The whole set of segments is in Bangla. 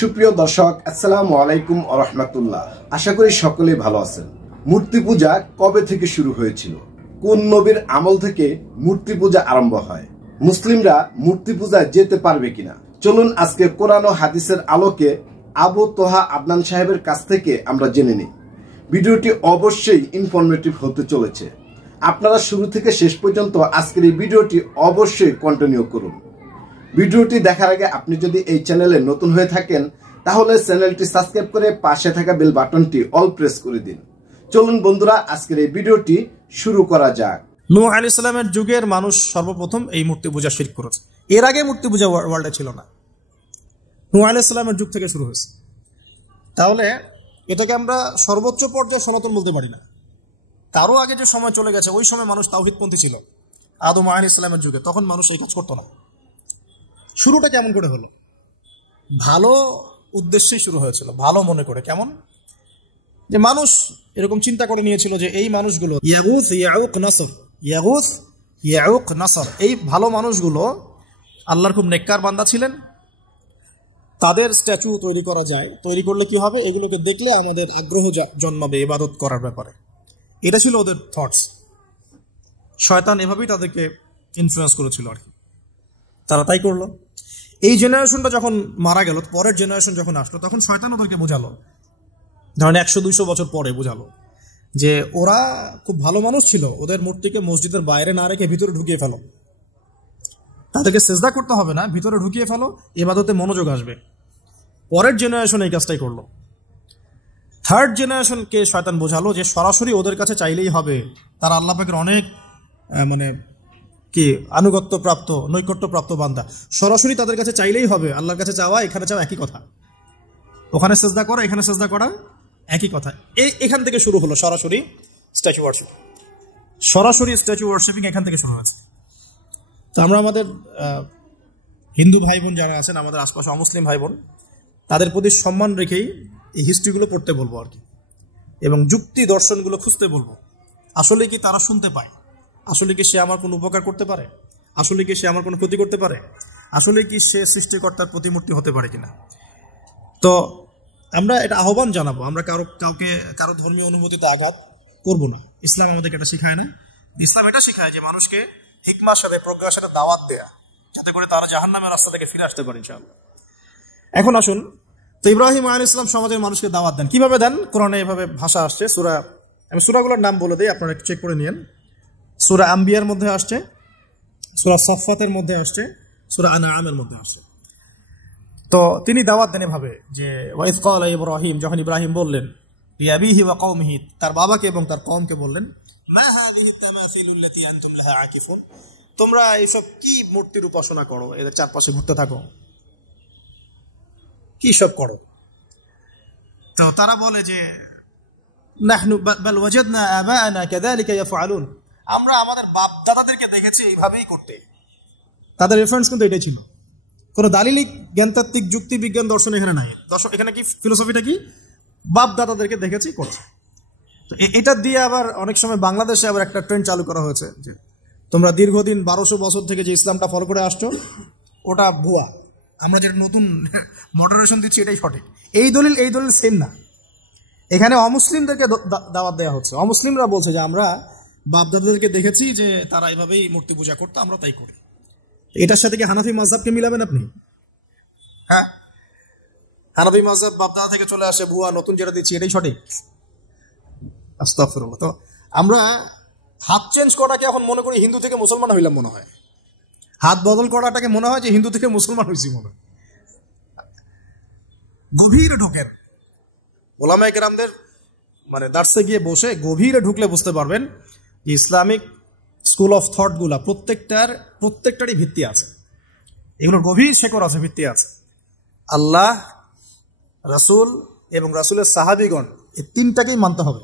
সুপ্রিয় দর্শক, আসসালামু আলাইকুম ওয়া রাহমাতুল্লাহ। আশা করি সকলেই ভালো আছেন। মূর্তি পূজা কবে থেকে শুরু হয়েছিল? কোন নবীর আমল থেকে মূর্তি পূজা আরম্ভ হয়? মুসলিমরা মূর্তি পূজায় যেতে পারবে কিনা? চলুন আজকে কোরআন ও হাদিসের আলোকে আবু তোহা আদনান সাহেবের কাছ থেকে আমরা জেনে নিই। ভিডিওটি অবশ্যই ইনফরমেটিভ হতে চলেছে। আপনারা শুরু থেকে শেষ পর্যন্ত আজকের এই ভিডিওটি অবশ্যই কন্টিনিউ করুন। ভিডিওটি দেখার আগে আপনি যদি এই চ্যানেলে নতুন হয়ে থাকেন তাহলে চ্যানেলটি সাবস্ক্রাইব করে পাশে থাকা বেল বাটনটি অল প্রেস করে দিন। চলুন বন্ধুরা, আজকের এই ভিডিওটি শুরু করা যাক। নূহ আলাইহিস সালামের যুগের মানুষ সর্বপ্রথম এই মূর্তি পূজা শিরক করেছে। এর আগে মূর্তি পূজা ওয়ার্ল্ডে ছিল না, নূহ আলাইহিস সালামের যুগ থেকে শুরু হয়েছে। তাহলে এটাকে আমরা সর্বোচ্চ পর্যায়ে সনাতন বলতে পারি না। তারও আগে যে সময় চলে গেছে, ওই সময় মানুষ তাওহীদপন্থী ছিল। আদম আলাইহিস সালামের যুগে তখন মানুষ এই কাজ করতো না। শুরুটা কেমন করে হলো? ভালো উদ্দেশ্যেই শুরু হয়েছিল, ভালো মনে করে। কেমন? যে মানুষ এরকম চিন্তা করে নিয়েছিল যে এই মানুষগুলো ইয়াগুস ইয়াউক নাসর, এই ভালো মানুষগুলো আল্লাহর খুব নেককার বান্দা ছিলেন। তাদের স্ট্যাচু তৈরি করা যায়, তৈরি করলে কি হবে? এগুলোকে দেখলে আমাদের আগ্রহ জন্মাবে ইবাদত করার ব্যাপারে। এটা ছিল ওদের থটস। শয়তান এভাবেই তাদেরকে ইনফ্লুয়েন্স করেছিল আর কি। তারা তাই করলো। এই জেনারেশনটা যখন মারা গেল, পরের জেনারেশন যখন আসলো, তখন শয়তান ওদেরকে বোঝালো, ধরেন 100-200 বছর পরে বোঝালো যে ওরা খুব ভালো মানুষ ছিল, ওদের মূর্তিকে মসজিদের বাইরে না রেখে ভিতরে ঢুকিয়ে ফেলো। তাদেরকে সেজদা করতে হবে না, ভিতরে ঢুকিয়ে ফেলো, ইবাদতে মনোযোগ আসবে। পরের জেনারেশন এই কাজটাই করলো। থার্ড জেনারেশনকে শয়তান বোঝালো যে সরাসরি ওদের কাছে চাইলেই হবে, তারা আল্লাহ পাকের অনেক কি আনুগত্য প্রাপ্ত, নৈকট্য প্রাপ্ত বান্দা। সরাসরি তাদের কাছে চাইলেই হবে। আল্লাহর কাছে চাওয়া, এখানে চাওয়া একই কথা। ওখানে সেজদা করা, এখানে সেজদা করা একই কথা। এখান থেকে শুরু হলো সরাসরি স্ট্যাচু ওয়ার্শিপ। সরাসরি স্ট্যাচু ওয়ার্শিপিং এখান থেকে শুরু হয়েছে। তো আমরা আমাদের হিন্দু ভাই বোন যারা আছেন, আমাদের আশপাশে অমুসলিম ভাই বোন, তাদের প্রতি সম্মান রেখেই এই হিস্ট্রিগুলো পড়তে বলবো আর কি, এবং যুক্তি দর্শনগুলো খুঁজতে বলবো। আসলে কি তারা শুনতে পায়? আসলে কি সে আমার কোনো উপকার করতে পারে? আসলে কি সে আমার কোনো ক্ষতি করতে পারে? আসলে কি সে সৃষ্টিকর্তার প্রতিমূর্তি হতে পারে কিনা? তো আমরা এটা আহ্বান জানাবো, আমরা কারো ধর্মীয় অনুভূতিতে আঘাত করব না। ইসলাম আমাদেরকে এটা শেখায় না। ইসলাম এটা শেখায় যে মানুষকে হিকমার সাথে, প্রজ্ঞার সাথে দাওয়াত দেয়া, যাতে করে তারা জাহান্নামের রাস্তা থেকে ফিরে আসতে পারে ইনশাআল্লাহ। এখন আসুন, তো ইব্রাহিম আলাইহিস সালাম সমাজের মানুষকে দাওয়াত দেন। কিভাবে দেন? কোরআনে এভাবে ভাষা আসছে। আমি সূরাগুলোর নাম বলে দিই, আপনারা একটু চেক করে নিন। সূরা আম্বিয়ার মধ্যে আসছে, সূরা সাফফাতের মধ্যে আসছে, সূরা আনআমের মধ্যে আসছে। তো তিনি দাওয়াত দেন এভাবে যে ওয়াইজ ক্বালা ইব্রাহিম, যখন ইব্রাহিম বললেন লিআবিহি ওয়া কওমিহি, তার বাবাকে এবং তার কওমকে বললেন, মা হাযিহি তামাসিলুল্লাতী আনতুম লাহা আকিফুন, তোমরা এইসব কি মূর্তির উপাসনা করো, এদের চারপাশে ঘুরতে থাকো, কি সব করো? তো তারা বলে যে নাহনু বাল ওয়াজাদনা আবাআনা কাযালিকা ইয়াফআলুন, আমরা আমাদের বাপ দাদাদেরকে দেখেছি এইভাবেই করতে। তাদের রেফারেন্স কিন্তু এটাই ছিল। কোনো দালিলিক জ্ঞানতাত্ত্বিক যুক্তি বিজ্ঞান দর্শন এখানে নাই। এখানে কি ফিলোসফিটা কি? বাপ দাদাদেরকে দেখেছি করছে। তো এটা দিয়ে আবার অনেক সময় বাংলাদেশে আবার একটা ট্রেন্ড চালু করা হয়েছে যে তোমরা দীর্ঘদিন 1200 বছর থেকে যে ইসলামটা ফলো করে আসছো ওটা ভুয়া, আমরা যেটা নতুন মডারেশন দিচ্ছি এটাই সঠিক। এই দলিল সেম না। এখানে অমুসলিমদেরকে দাওয়াত দেওয়া হচ্ছে। অমুসলিমরা বলছে যে আমরা বাপদাদাদেরকে দেখেছি যে তারা এইভাবেই মূর্তি পূজা করতো, আমরা তাই করি। এটার সাথে কি হানাফি মাযহাবকে মিলাবেন আপনি? হ্যাঁ, হানাফি মাযহাব বাপদাদা থেকে চলে আসে, ভুয়া, নতুন যেটা দিচ্ছি এটাই সঠিক। আস্তাগফিরুল্লাহ। তো আমরা হাত চেঞ্জ করাটাকে এখন মনে করি হিন্দু থেকে মুসলমান হইলাম মনে হয়। হাত বদল করাটাকে মনে হয় যে হিন্দু থেকে মুসলমান হয়েছি মনে হয়। গভীরে ঢুকেন, ওলামায়ে কেরামদের দার্সে গিয়ে বসে গভীরে ঢুকলে বুঝতে পারবেন যে ইসলামিক স্কুল অফ থট গুলা প্রত্যেকটারই ভিত্তি আছে। এগুলোর গভীর শেকড় আছে, ভিত্তি আছে। আল্লাহ, রাসূল এবং রাসূলের সাহাবীগণ, এই তিনটাকেই মানতে হবে।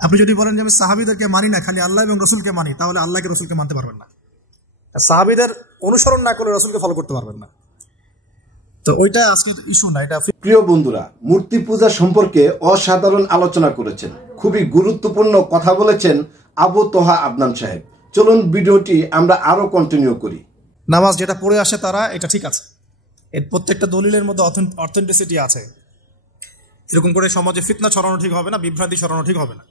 আপনি যদি বলেন যে আমি সাহাবীদেরকে মানি না, খালি আল্লাহ এবং রাসূলকে মানি, তাহলে আল্লাহকে রাসূলকে মানতে পারবেন না। সাহাবীদের অনুসরণ না করলে রাসূলকে ফলো করতে পারবেন না। তো ওইটা আজকে ইস্যু না। এটা প্রিয় বন্ধুরা, মূর্তি পূজা সম্পর্কে অসাধারণ আলোচনা করেছেন, খুবই গুরুত্বপূর্ণ কথা বলেছেন আবু তোহা আদনান সাহেব। চলুন ভিডিওটি আমরা আরো কন্টিনিউ করি। নামাজ যেটা পড়ে আসে তারা, এটা ঠিক আছে, এর প্রত্যেকটা দলিলের মধ্যে অথেন্টিসিটি আছে। এরকম করে সমাজে ফিতনা ছড়ানো ঠিক হবে না, বিভ্রান্তি ছড়ানো ঠিক হবে না।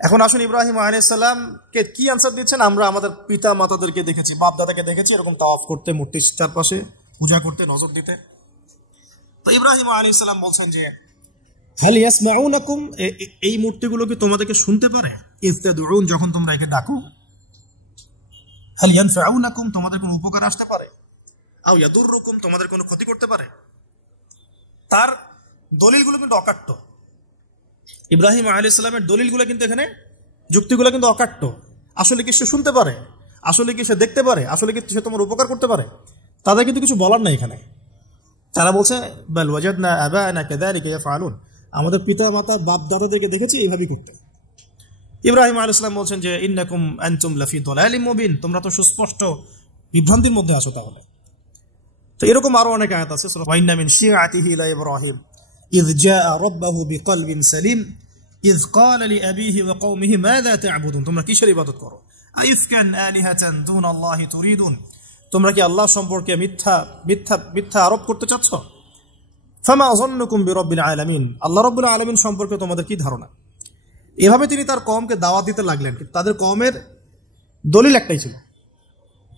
এখন আসুন, ইব্রাহিম আলাইহিস সালামকে কি আনসার দিচ্ছেন? আমরা আমাদের পিতা মাতাদেরকে দেখেছি, বাপ দাদাকে দেখেছি এরকম তাওয়াফ করতে, মূর্তির চারপাশে পূজা করতে, নজর দিতে। তো ইব্রাহিম আলাইহিস সালাম বলছেন যে হাল ইয়াসমাউনাকুম, এই মূর্তিগুলো কি তোমাদেরকে শুনতে পারে? ইয তাদউন, যখন তোমরা একে ডাকো। হাল ইয়ানফাউনাকুম, তোমাদের কোনো উপকার আসতে পারে? আও ইয়াদুররুকুম, তোমাদের কোনো ক্ষতি করতে পারে? তার দলিলগুলো কিন্তু অকাট্য। ইব্রাহিম আলাইহিস সালামের দলিলগুলো কিন্তু এখানে, যুক্তিগুলো কিন্তু অকাট্য। আসলে কি সে শুনতে পারে? আসলে কি সে দেখতে পারে? আসলে কি সে তোমার উপকার করতে পারে? তাদের কিন্তু কিছু বলার নাই এখানে। তারা বলছে বাল ওয়াজাদনা আবানা কাযালিকা ইয়াফআলুন, আমাদের পিতা মাতা বাপ দাদাদেরকে দেখেছি এইভাবেই করতে। ইব্রাহিম আলাইহিস সালাম বলছেন যে ইন্নাকুম আনতুম লাফি দালালিম মুবিন, তোমরা তো সুস্পষ্ট বিভ্রান্তির মধ্যে আছো তাহলে। তো এরকম আরো অনেক আয়াত আছে। ওয়া ইন্না মিন শিআতিহি লা ইব্রাহিম ইয জাআ রাব্বাহু বিকলবিন সালিম ইয ক্বালা লিআবিহি ওয়া কওমিহি মাযা তা'বুদুন, তোমরা কিসের ইবাদত করো? আইফকান আলিহাতান দুনাল্লাহি তুরিদুন, তোমরা কি আল্লাহ সম্পর্কে মিথ্যা আরোপ করতে চাচ্ছ? ফামা যান্নুকুম বিরাব্বিল আলামিন, আল্লাহ রাব্বুল আলামিন সম্পর্কে তোমাদের কি ধারণা? এভাবে তিনি তার কওমকে দাওয়াত দিতে লাগলেন। কিন্তু তাদের কওমের দলিল একটাই ছিল,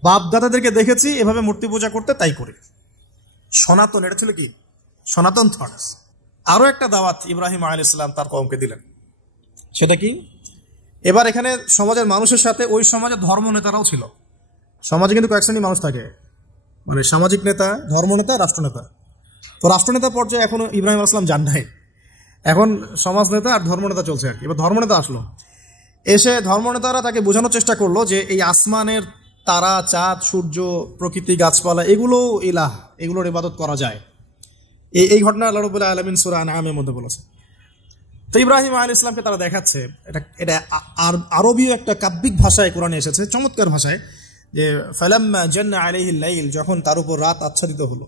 বাপ দাদাদেরকে দেখেছি এভাবে মূর্তি পূজা করতে, তাই করে। সনাতন, এটা ছিল কি সনাতন থটস। আরো একটা দাওয়াত ইব্রাহিম আলাইহিস সালাম তার কওমকে দিলেন। সেটা কি? এবার এখানে সমাজের মানুষের সাথে ওই সমাজের ধর্ম নেতারাও ছিল। সমাজে কিন্তু কয়েক শ্রেণীর মানুষ থাকে, মানে সামাজিক নেতা, ধর্মনেতা, রাষ্ট্রনেতা। তো রাষ্ট্রনেতা পর্যায়ে এখনো ইব্রাহিম আলাইহিস সালাম যান নাই, এখন সমাজ নেতা আর ধর্মনেতা চলছে আর কি। এবার ধর্মনেতা আসলো, এসে ধর্মনেতারা তাকে বোঝানোর চেষ্টা করলো যে এই আসমানের তারা, চাঁদ, সূর্য, প্রকৃতি, গাছপালা, এগুলো ইলাহ, এগুলোর ইবাদত করা যায়। এই ঘটনা আল্লাহ রাব্বুল আলামিন সূরা আনআমের মধ্যে বলেছে। তো ইব্রাহিম আলাইহিস সালামকে তারা দেখাচ্ছে, এটা আরবীয় একটা কাব্যিক ভাষায় কোরআনে এসেছে, চমৎকার ভাষায়, যে ফালাম্মা জান্না আলাইহিল লাইল, যখন তার উপর রাত আচ্ছাদিত হলো,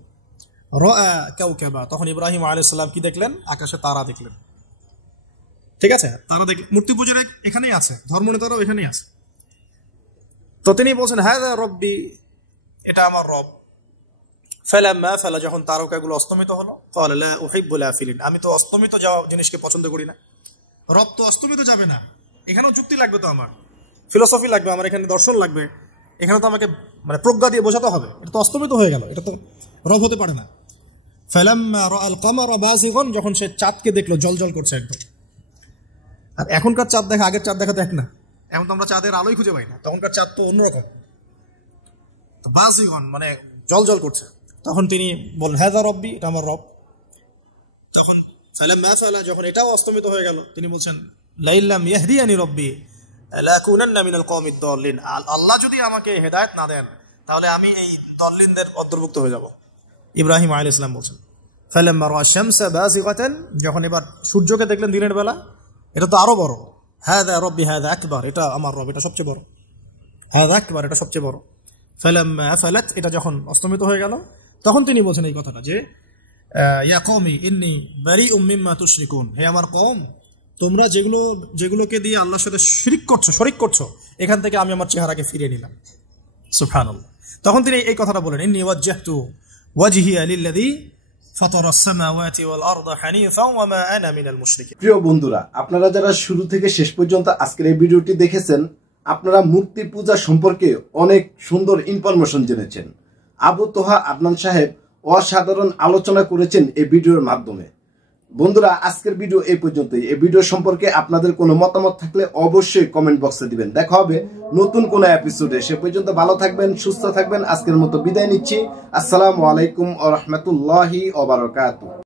রাআ কাওকাবা, তখন ইব্রাহিম আলাইহিস সালাম কি দেখলেন? আকাশে তারা দেখলেন। ঠিক আছে, তারা দেখলেন। মূর্তি পূজার এখানেই আছে, ধর্মনেতারাও এখানেই আছে। তো তিনি বলছেন হাযা রব্বি, এটা আমার রব। ফালাম্মা ফালা, যখন তারকাগুলো অস্তমিত হলো, ক্বালা লা উহিব্বুল আফিলিন, আমি তো অস্তমিত যাওয়া জিনিসকে পছন্দ করি না। রব তো অস্তমিত যাবে না, এখানেও যুক্তি লাগবে, তো আমার ফিলোসফি লাগবে, আমার এখানে দর্শন লাগবে, এখানে তো আমাকে মানে প্রজ্ঞা দিয়ে বোঝাতে হবে। এটা তো অস্তমিত হয়ে গেল, এটা তো রব হতে পারে না। ফালাম্মা রাআল কামারা বাযিগান, যখন সে চাঁদকে দেখলো জ্বলজ্বল করছে একদম। আর এখনকার চাঁদ দেখা আগের চাঁদ দেখা দেখ না, এখন তো আমরা চাঁদের আলোই খুঁজে পাই না, তখনকার চাঁদ তো অন্যরকম। বাযিগান মানে জ্বলজ্বল করছে। তখন তিনি বলেন হাযা রব্বি, এটা আমার রব। তখন ফালাম্মা ফালা, যখন এটাও অস্তমিত হয়ে গেল, তিনি বলছেন লাইল্লাম ইয়াহদিয়ানি রব্বি লাকুনান্না মিনাল কওমিদ দাল্লিন, আল্লাহ যদি আমাকে হেদায়েত না দেন তাহলে আমি এই দল্লিনদের অন্তর্ভুক্ত হয়ে যাব। ইব্রাহিম আলাইহিস সালাম বলছেন ফালাম্মা রাআ শামসা বাযিগাতান, যখন এবার সূর্যকে দেখলেন দিনের বেলা, এটা তো আরো বড়। হাযা রব্বি হাযা আকবার, এটা আমার রব, এটা সবচেয়ে বড়। হাযা আকবার, এটা সবচেয়ে বড়। ফালাম্মা আফালাত, এটা যখন অস্তমিত হয়ে গেল, তখন তিনি বলছেন এই কথাটা যে ইয়া কওমি ইন্নী বারিউম মিম্মা তুশরিকুন, হে আমার কওম, তোমরা যেগুলোকে দিয়ে আল্লাহর সাথে শরীক করছো, এখান থেকে আমি আমার চেহারাকে ফিরিয়ে নিলাম। সুবহানাল্লাহ। তখন তিনি এই কথাটা বলেন ইন্নী ওয়াজ্জাহতু ওয়াজহিয়া লিল্লাযী ফাতারাস সামাওয়াতি ওয়াল আরদা হানিফান ওয়া মা আনা মিনাল মুশরিকিন। প্রিয় বন্ধুরা, আপনারা যারা শুরু থেকে শেষ পর্যন্ত আজকের এই ভিডিওটি দেখেছেন, আপনারা মূর্তি পূজা সম্পর্কে অনেক সুন্দর ইনফরমেশন জেনেছেন। আবু তোহা আদনান সাহেব অসাধারণ আলোচনা করেছেন এই ভিডিওর মাধ্যমে। বন্ধুরা, আজকের ভিডিও এই পর্যন্তই। এই ভিডিও সম্পর্কে আপনাদের কোনো মতামত থাকলে অবশ্যই কমেন্ট বক্সে দিবেন। দেখা হবে নতুন কোনো এপিসোডে। সে পর্যন্ত ভালো থাকবেন, সুস্থ থাকবেন। আজকের মতো বিদায় নিচ্ছি। আসসালামু আলাইকুম ওয়া রাহমাতুল্লাহি ওয়া বারাকাতুহু।